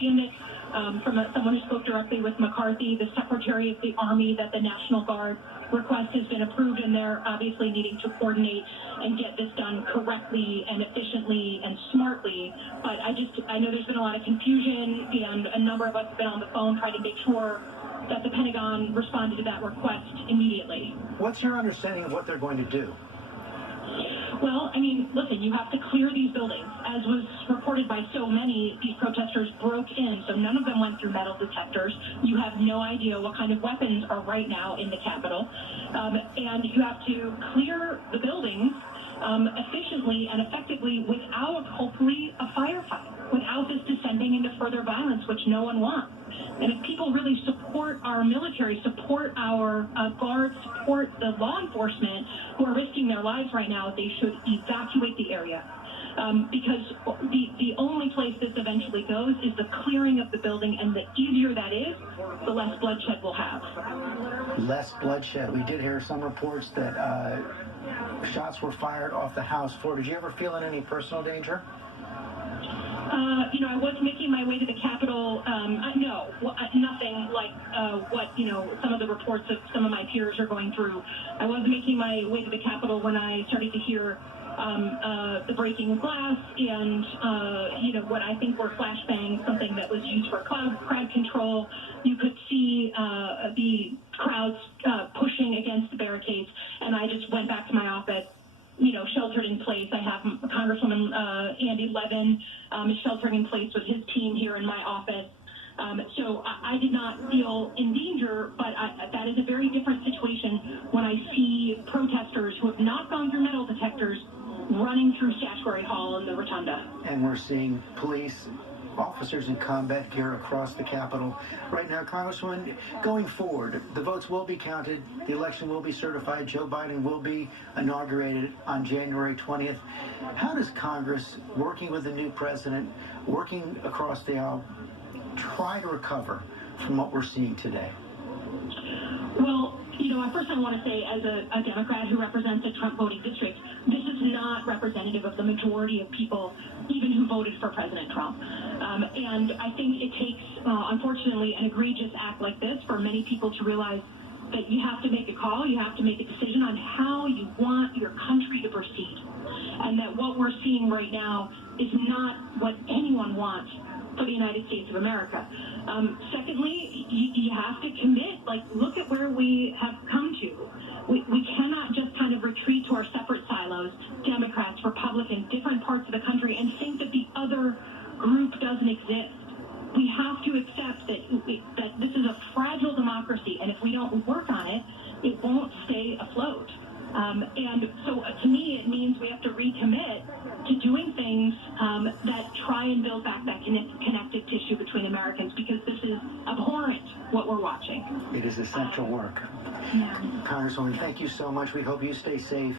understand it from someone who spoke directly with McCarthy, the Secretary of the Army, that the National Guard request has been approved, and they're obviously needing to coordinate and get this done correctly and efficiently and smartly. But I know there's been a lot of confusion, and a number of us have been on the phone trying to make sure that the Pentagon responded to that request immediately. What's your understanding of what they're going to do? Well, I mean, listen, you have to clear these buildings. As was reported by so many, these protesters broke in, so none of them went through metal detectors. You have no idea what kind of weapons are right now in the Capitol. And you have to clear the buildings efficiently and effectively without, hopefully, a firefight, without this descending into further violence, which no one wants. And if people really support our military, support our guards, support the law enforcement who are risking their lives right now, they should evacuate the area. Because the only place this eventually goes is the clearing of the building, and the easier that is, the less bloodshed we'll have. Less bloodshed. We did hear some reports that shots were fired off the House floor. Did you ever feel in any personal danger? I was making my way to the Capitol. No, nothing like what, some of the reports of some of my peers are going through. I was making my way to the Capitol when I started to hear the breaking of glass and, what I think were flashbangs, something that was used for crowd control. You could see the crowds pushing against the barricades, and I just went back to my office, sheltered in place. I have Congresswoman Andy Levin is sheltering in place with his team here in my office. So I did not feel in danger, but that is a very different situation when I see protesters who have not gone through metal detectors running through Statuary Hall and the Rotunda. And we're seeing police officers in combat gear across the Capitol right now. Congresswoman, going forward, the votes will be counted, the election will be certified, Joe Biden will be inaugurated on January 20th. How does Congress, working with the new president, working across the aisle, try to recover from what we're seeing today? Well, first I want to say, as a Democrat who represents a Trump voting district, this is not representative of the majority of people, even who voted for President Trump. And I think it takes, unfortunately, an egregious act like this for many people to realize that you have to make a call, you have to make a decision on how you want your country to proceed. And that what we're seeing right now is not what anyone wants for the United States of America. Secondly, you have to commit, look at where we have come to. We cannot just kind of retreat to our separate silos, Democrats, Republicans, different parts of the country, and think that the other group doesn't exist. We have to accept that this is a fragile democracy, and if we don't work on it, it won't stay afloat. And so to me, it means we have to recommit to doing things that try and build back that connective tissue between Americans, because this is abhorrent, what we're watching. It is essential work. Yeah. Congresswoman, thank you so much. We hope you stay safe.